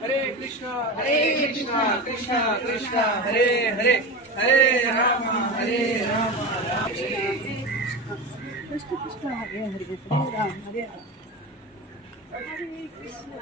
हरे कृष्णा कृष्णा कृष्णा हरे हरे हरे राम कृष्ण कृष्ण हरे हरे हरे राम हरे राम हरे कृष्ण।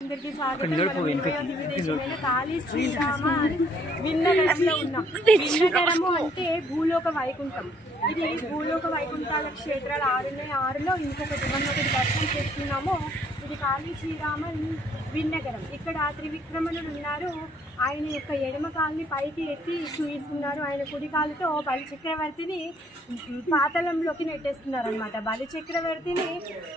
అందరికీ స్వాగతం। కాళీ శ్రీరామ విన్నగరంలో ఉన్నాం। విన్నగరము అంటే భూలోక వైకుంఠం। ఇది భూలోక వైకుంఠాల క్షేత్రాలు 6 ఉన్నాయి। 6లో ఇంకొకటి మనం ఒకటి దర్శనం చేస్తున్నాము। ఇది కాళీ శ్రీరామ విన్నగరం। ఇక్కడ త్రివిక్రమణుడు ఉన్నారు। ఆయన యొక్క ఎడమ కాలుని పైకి ఎత్తి చూపిస్తున్నారు। ఆయన కుడి కాలుతో బలి చక్రవర్తిని పాతాళంలోకి నెట్టేస్తున్నారు అనమాట। బలి చక్రవర్తిని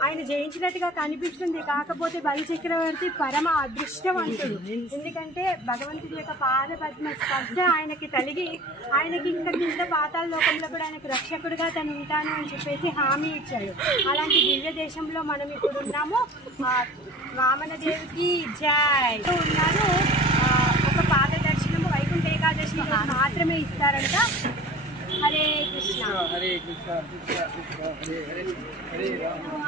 ఆయన జయించినట్టుగా కనిపిస్తుంది। కాకపోతే బలి చక్రవర్తి పరమ అదృష్టవంతుడు। ఎందుకంటే భగవంతుడి యొక్క పాద పద్మ స్పర్శ ఆయనకి తలిగి ఆయనకి ఇంకా కింద పాతాళ లోకంలో కూడా ఆయనకు రక్షకుడిగా తను ఉంటాను అని చెప్పేసి హామీ ఇచ్చాడు। అలాంటి దివ్య దేశంలో మనం ఇప్పుడు ఉన్నాము। వామనదేవికి జై ఉన్నారు। ఒక పాద దర్శనము వైకుంఠ ఏకాదశి మాత్రమే ఇస్తారంట। హరే కృష్ణ हरे कृष्णा कृष्णा कृष्णा हरे हरे हरे राम।